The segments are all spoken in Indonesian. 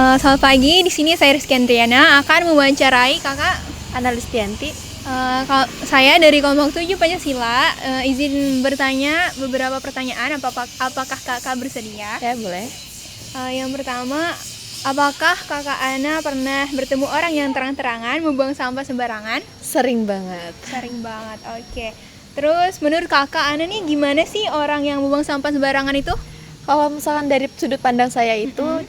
Selamat pagi, di sini saya Rizky Andriana akan mewawancarai kakak Analistianti. saya dari kelompok 7 Pancasila. Izin bertanya beberapa pertanyaan, apakah kakak bersedia? Ya, boleh. Yang pertama, apakah kakak Ana pernah bertemu orang yang terang-terangan membuang sampah sembarangan? Sering banget. Sering banget, oke. Terus menurut kakak Ana nih gimana sih orang yang membuang sampah sembarangan itu? Kalau misalkan dari sudut pandang saya itu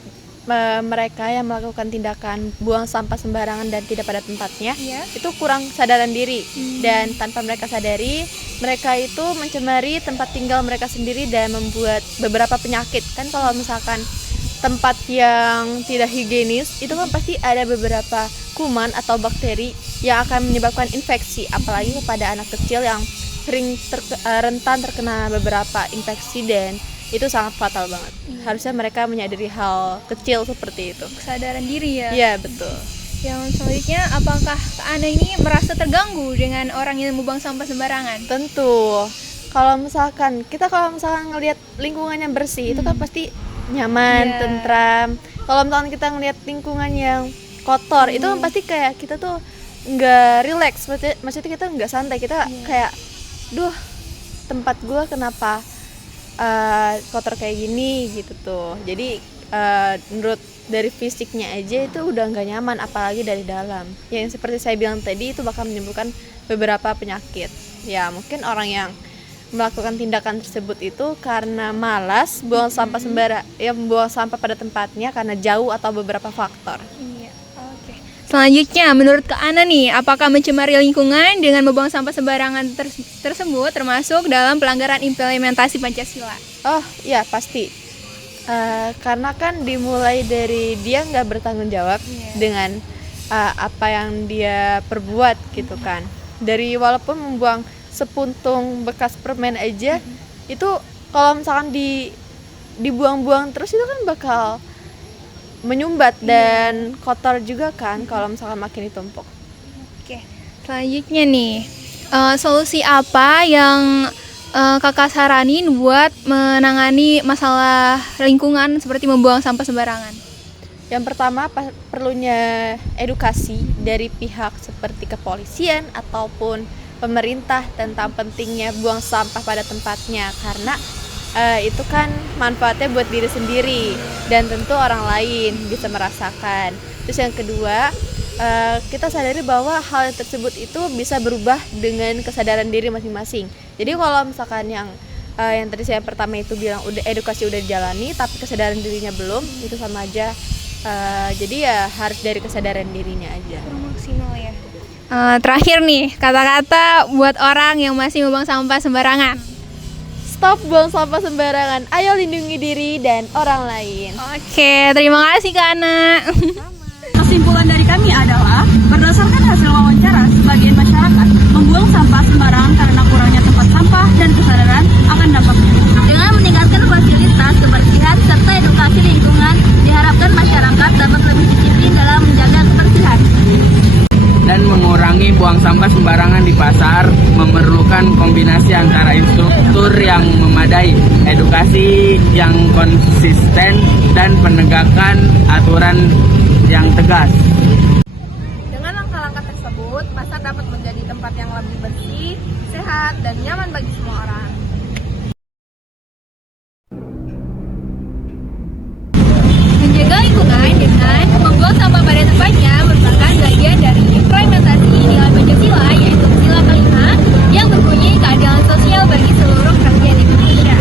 mereka yang melakukan tindakan buang sampah sembarangan dan tidak pada tempatnya, itu kurang kesadaran diri. Dan tanpa mereka sadari, mereka itu mencemari tempat tinggal mereka sendiri dan membuat beberapa penyakit. Kan kalau misalkan tempat yang tidak higienis, itu kan pasti ada beberapa kuman atau bakteri yang akan menyebabkan infeksi, apalagi kepada anak kecil yang sering rentan terkena beberapa infeksi, dan itu sangat fatal banget. Harusnya mereka menyadari hal kecil seperti itu. Kesadaran diri ya? Iya, betul. Yang selanjutnya, apakah Kak Ana ini merasa terganggu dengan orang yang membuang sampah sembarangan? Tentu. Kalau misalkan ngelihat lingkungannya bersih, itu kan pasti nyaman, tentram. Kalau misalkan kita ngelihat lingkungan yang kotor, itu kan pasti kayak kita tuh nggak relax. Maksudnya kita nggak santai. Kita kayak, duh, tempat gua kenapa kotor kayak gini gitu tuh. Jadi menurut dari fisiknya aja itu udah nggak nyaman, apalagi dari dalam. Yang seperti saya bilang tadi, itu bakal menimbulkan beberapa penyakit. Ya mungkin orang yang melakukan tindakan tersebut itu karena malas buang sampah pada tempatnya karena jauh atau beberapa faktor. Oke. Selanjutnya, menurut Kak Ana nih, apakah mencemari lingkungan dengan membuang sampah sembarangan tersebut termasuk dalam pelanggaran implementasi Pancasila? Oh iya, pasti. Karena kan dimulai dari dia nggak bertanggung jawab dengan apa yang dia perbuat gitu kan. Dari walaupun membuang sepuntung bekas permen aja, itu kalau misalkan dibuang-buang terus, itu kan bakal menyumbat dan kotor juga kan kalau misalkan makin ditumpuk. Oke, selanjutnya nih, solusi apa yang kakak saranin buat menangani masalah lingkungan seperti membuang sampah sembarangan? Yang pertama, perlunya edukasi dari pihak seperti kepolisian ataupun pemerintah tentang pentingnya buang sampah pada tempatnya, karena itu kan manfaatnya buat diri sendiri dan tentu orang lain bisa merasakan. Terus yang kedua, kita sadari bahwa hal tersebut itu bisa berubah dengan kesadaran diri masing-masing. Jadi kalau misalkan yang tadi saya pertama itu bilang edukasi udah dijalani tapi kesadaran dirinya belum, itu sama aja. Jadi ya harus dari kesadaran dirinya aja. Maksimal ya. Terakhir nih, kata-kata buat orang yang masih membuang sampah sembarangan. Stop buang sampah sembarangan. Ayo lindungi diri dan orang lain. Oke, terima kasih Kak Ana. Kesimpulan dari kami adalah, berdasarkan hasil wawancara, sebagian masyarakat membuang sampah sembarangan karena kurangnya tempat sampah dan kesadaran akan dampaknya. Dengan meningkatkan fasilitas kebersihan serta edukasi lingkungan, diharapkan masyarakat dapat lebih disiplin dalam menjaga kebersihan. Dan mengurangi buang sampah sembarangan di pasar memerlukan kombinasi antara instruktur yang memadai, edukasi yang konsisten, dan penegakan aturan yang tegas. Dengan langkah-langkah tersebut, pasar dapat menjadi tempat yang lebih bersih, sehat, dan nyaman bagi semua orang. Menjaga lingkungan dengan membuang sampah pada tempatnya merupakan bagian dari implementasi nilai Pancasila, yaitu sila kelima yang berbunyi keadilan sosial bagi seluruh rakyat Indonesia.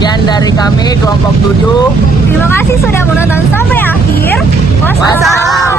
Sekian dari kami kelompok 7. Terima kasih sudah menonton sampai akhir. Wassalam.